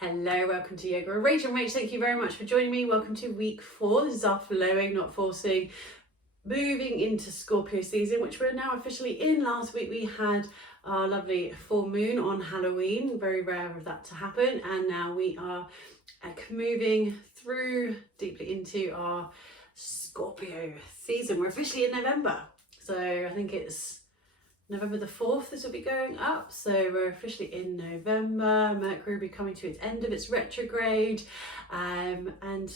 Hello, welcome to Yoga with Rach. Rach, thank you very much for joining me. Welcome to week 4. This is our flowing, not forcing, moving into Scorpio season, which we're now officially in. Last week we had our lovely full moon on Halloween. Very rare of that to happen. And now we are moving through deeply into our Scorpio season. We're officially in November. So I think it's November the 4th, this will be going up. So we're officially in November. Mercury will be coming to its end of its retrograde. And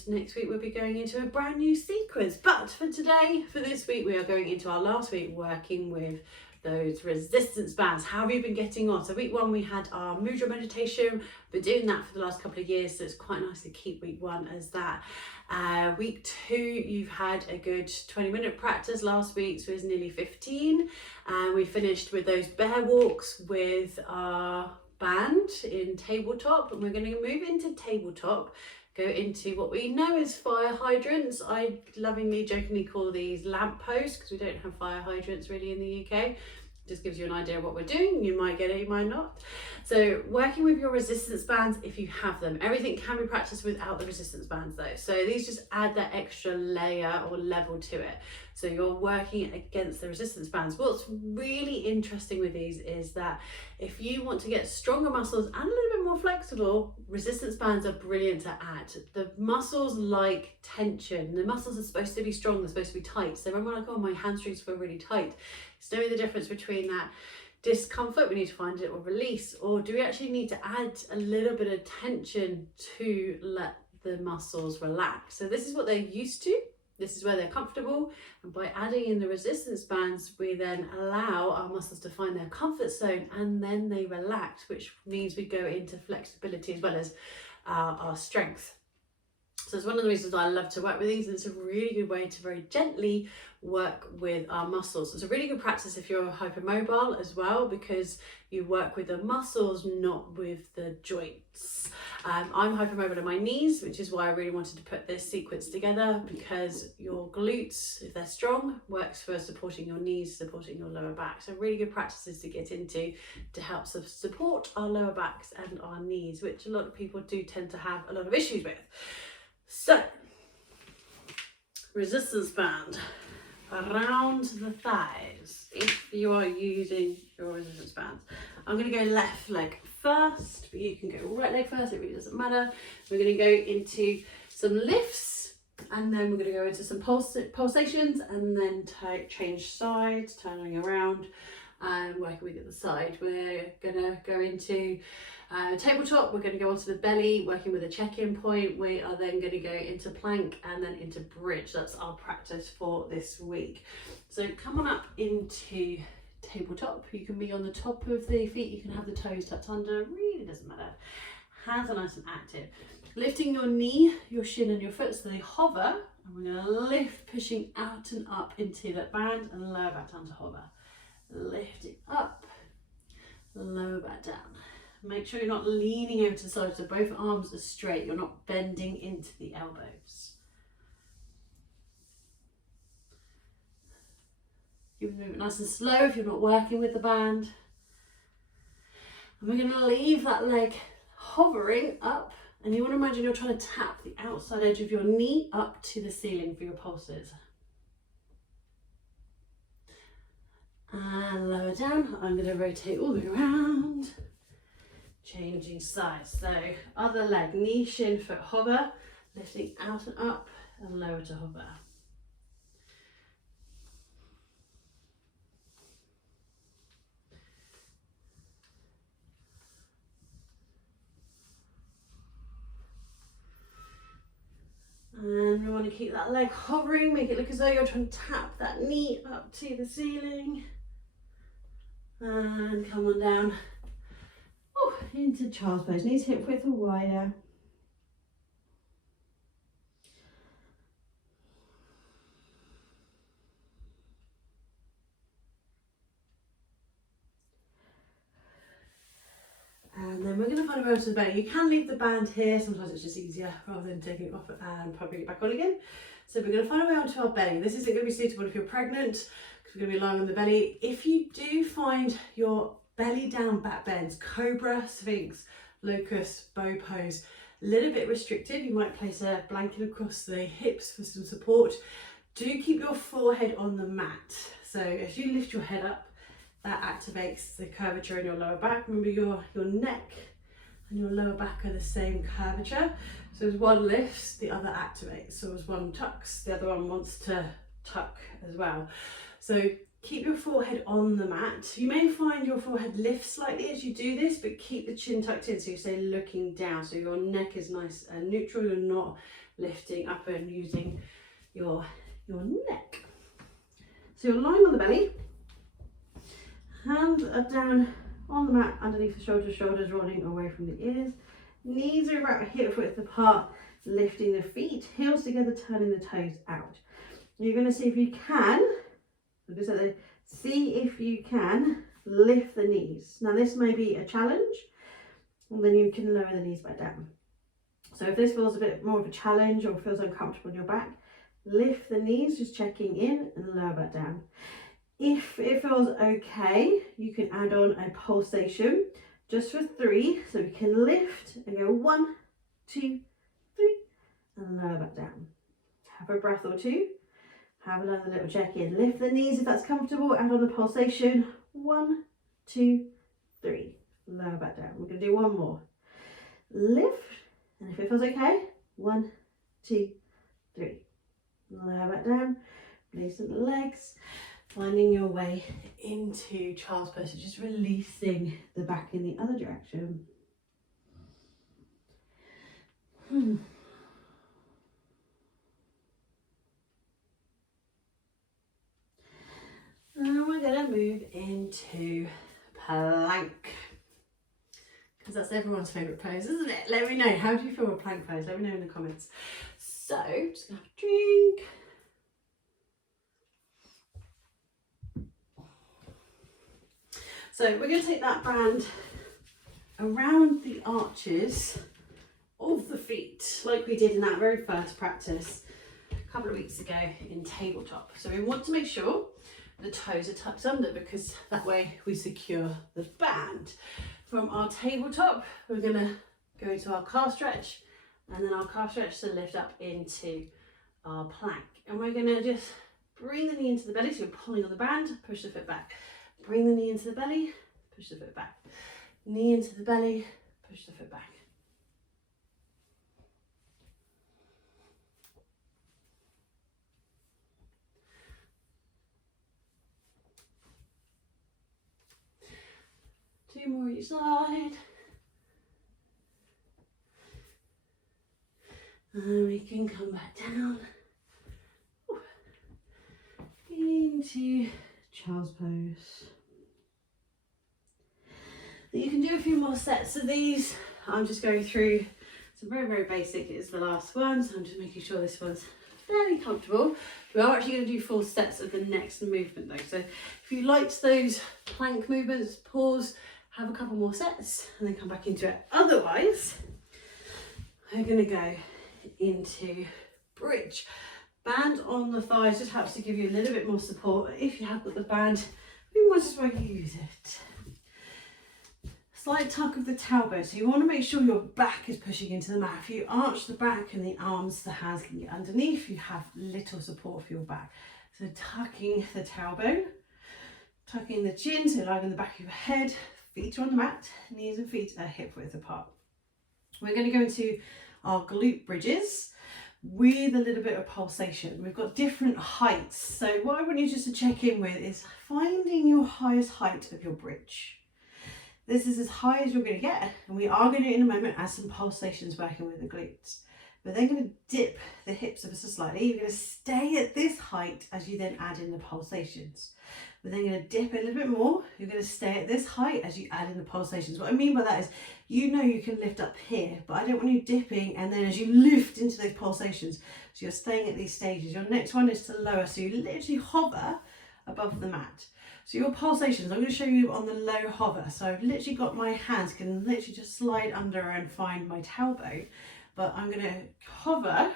next week we'll be going into a brand new sequence. But for today, for this week, we are going into our last week working with those resistance bands. How have you been getting on? So week 1, we had our mudra meditation. Been doing that for the last couple of years, so it's quite nice to keep week 1 as that. Week 2, you've had a good 20-minute practice. Last week's was nearly 15. And we finished with those bear walks with our band in tabletop, and we're going to move into tabletop, go into what we know as fire hydrants. I lovingly, jokingly call these lamp posts because we don't have fire hydrants really in the UK. Just gives you an idea of what we're doing. You might get it, you might not. So working with your resistance bands if you have them. Everything can be practiced without the resistance bands though. So these just add that extra layer or level to it. So you're working against the resistance bands. What's really interesting with these is that if you want to get stronger muscles and a little bit more flexible, resistance bands are brilliant to add. The muscles like tension. The muscles are supposed to be strong, they're supposed to be tight. So when we're like, oh, my hamstrings feel really tight, it's knowing the difference between that discomfort, we need to find it, or release, or do we actually need to add a little bit of tension to let the muscles relax? So this is what they're used to. This is where they're comfortable, and by adding in the resistance bands, we then allow our muscles to find their comfort zone, and then they relax, which means we go into flexibility as well as our strength. So it's one of the reasons I love to work with these, and it's a really good way to very gently work with our muscles. It's a really good practice if you're hypermobile as well, because you work with the muscles, not with the joints. I'm hypermobile in my knees, which is why I really wanted to put this sequence together, because your glutes, if they're strong, works for supporting your knees, supporting your lower back. So really good practices to get into to help support our lower backs and our knees, which a lot of people do tend to have a lot of issues with. So, resistance band around the thighs if you are using your resistance bands. I'm going to go left leg first, but you can go right leg first, it really doesn't matter. We're going to go into some lifts, and then we're going to go into some pulsations, and then change sides, turning around and working with the other side. We're going to go into tabletop. We're going to go onto the belly, working with a check-in point. We are then going to go into plank and then into bridge. That's our practice for this week. So come on up into tabletop. You can be on the top of the feet. You can have the toes tucked under. Really doesn't matter. Hands are nice and active. Lifting your knee, your shin and your foot so they hover. And we're going to lift, pushing out and up into that band and lower back down to hover. Lift it up, lower back down. Make sure you're not leaning over to the side, so both arms are straight. You're not bending into the elbows. Keep the movement nice and slow if you're not working with the band. And we're going to leave that leg hovering up, and you want to imagine you're trying to tap the outside edge of your knee up to the ceiling for your pulses. And lower down. I'm going to rotate all the way around, changing sides. So other leg, knee, shin, foot, hover, lifting out and up and lower to hover. And we want to keep that leg hovering, make it look as though you're trying to tap that knee up to the ceiling. And come on down into child's pose, knees hip width or wider. And then we're going to find a way to the belly. You can leave the band here, sometimes it's just easier rather than taking it off and popping it back on again. So we're going to find a way onto our belly. This isn't going to be suitable if you're pregnant, because we're going to be lying on the belly. If you do find your belly down back bends, cobra, sphinx, locust, bow pose. A little bit restricted. You might place a blanket across the hips for some support. Do keep your forehead on the mat. So as you lift your head up, that activates the curvature in your lower back. Remember your neck and your lower back are the same curvature. So as one lifts, the other activates. So as one tucks, the other one wants to tuck as well. So keep your forehead on the mat. You may find your forehead lifts slightly as you do this, but keep the chin tucked in so you stay looking down. So your neck is nice and neutral. You're not lifting up and using your neck. So you're lying on the belly, hands are down on the mat underneath the shoulders rolling away from the ears, knees are about hip width apart, lifting the feet, heels together, turning the toes out. You're going to see if you can, see if you can lift the knees. Now this may be a challenge, and then you can lower the knees back down. So if this feels a bit more of a challenge or feels uncomfortable in your back, lift the knees, just checking in and lower back down. If it feels okay, you can add on a pulsation just for 3. So we can lift and go 1, 2, 3 and lower back down. Have a breath or two. Have another little check in. Lift the knees if that's comfortable. Add on the pulsation. 1, 2, 3. Lower back down. We're going to do one more. Lift. And if it feels okay, 1, 2, 3. Lower back down. Releasing the legs. Finding your way into child's pose. So just releasing the back in the other direction. And we're going to move into plank, because that's everyone's favourite pose, isn't it? Let me know, how do you feel with plank pose? Let me know in the comments. So, just going to have a drink. So we're going to take that band around the arches of the feet, like we did in that very first practice a couple of weeks ago in tabletop. So we want to make sure the toes are tucked under, because that way we secure the band. From our tabletop, we're going to go to our calf stretch, and then our calf stretch to lift up into our plank. And we're going to just bring the knee into the belly, so we're pulling on the band, push the foot back. Bring the knee into the belly, push the foot back. Knee into the belly, push the foot back. Two more each side. And we can come back down into child's pose. You can do a few more sets of these. I'm just going through some very basic. It is the last one, so I'm just making sure this one's fairly comfortable. We are actually going to do full sets of the next movement though. So if you liked those plank movements, pause, have a couple more sets and then come back into it. Otherwise, we're going to go into bridge. Band on the thighs just helps to give you a little bit more support. If you have got the band, we might as well use it. Slight tuck of the tailbone, so you want to make sure your back is pushing into the mat. If you arch the back and the arms, the hands can get underneath, you have little support for your back. So tucking the tailbone, tucking the chin, so lying on the back of your head, feet are on the mat, knees and feet are hip width apart. We're going to go into our glute bridges with a little bit of pulsation. We've got different heights, so what I want you just to check in with is finding your highest height of your bridge. This is as high as you're going to get, and we are going to in a moment add some pulsations working with the glutes. We're then going to dip the hips ever so slightly. You're going to stay at this height as you then add in the pulsations. We're then going to dip a little bit more. You're going to stay at this height as you add in the pulsations. What I mean by that is, you know you can lift up here, but I don't want you dipping and then as you lift into those pulsations. So you're staying at these stages. Your next one is to lower, so you literally hover above the mat. So your pulsations, I'm going to show you on the low hover. So I've literally got my hands, can literally just slide under and find my tailbone, but I'm going to hover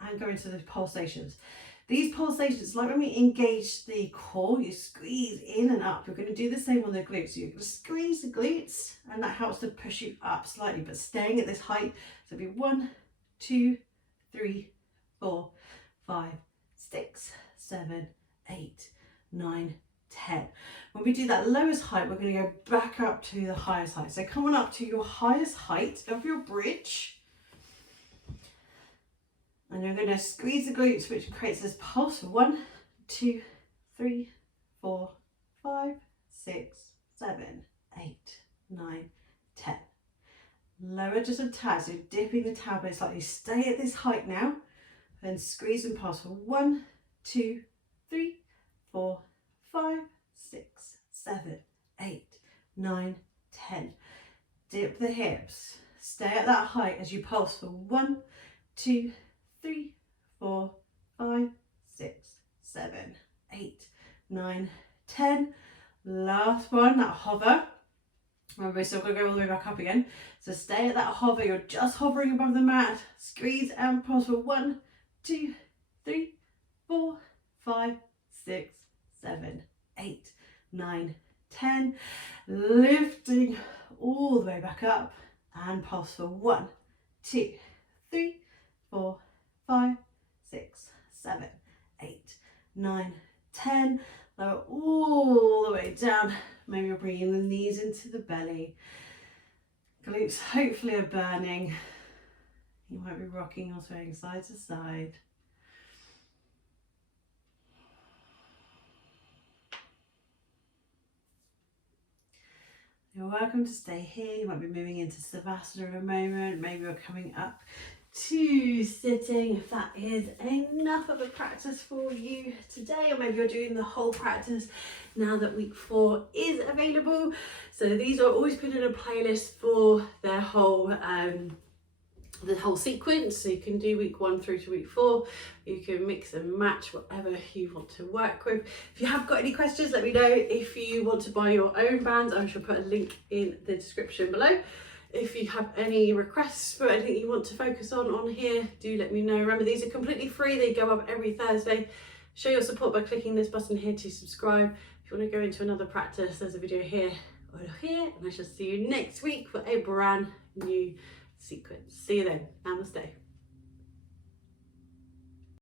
and go into the pulsations. These pulsations, like when we engage the core, you squeeze in and up. You're going to do the same on the glutes. You're going to squeeze the glutes, and that helps to push you up slightly, but staying at this height. So it'll be 1, 2, 3, 4, 5, 6, 7, 8, 9, 10. When we do that lowest height, we're going to go back up to the highest height. So come on up to your highest height of your bridge. And you're going to squeeze the glutes, which creates this pulse of 1, 2, 3, 4, 5, 6, 7, 8, 9, 10. Lower just a tad, so dipping the tablet slightly. Stay at this height now. Then squeeze and pulse for 1, 2, 3, 4, 5, 6, 7, 8, 9, 10. Dip the hips. Stay at that height as you pulse for 1, 2, 3, 4, 5, 6, 7, 8, 9, 10. Last one, that hover. Remember, we're still going to go all the way back up again. So stay at that hover. You're just hovering above the mat. Squeeze and pulse for 1, 2, 3, 4, 5, 6, 7, 8, 9, 10. Lifting all the way back up and pulse for 1, 2, 3, 4, 5, 6, 7, 8, 9, 10. Lower all the way down. Maybe you're bringing the knees into the belly. Glutes hopefully are burning. You might be rocking or swaying side to side. You're welcome to stay here. You might be moving into Savasana in a moment. Maybe you're coming up to sitting, if that is enough of a practice for you today, or maybe you're doing the whole practice now that week 4 is available. So these are always put in a playlist for their whole the whole sequence, so you can do week 1 through to week 4. You can mix and match whatever you want to work with. If you have got any questions, let me know. If you want to buy your own bands, I shall put a link in the description below. If you have any requests for anything you want to focus on here, do let me know. Remember, these are completely free. They go up every Thursday. Show your support by clicking this button here to subscribe. If you want to go into another practice, there's a video here or here, and I shall see you next week for a brand new sequence. See you then. Namaste.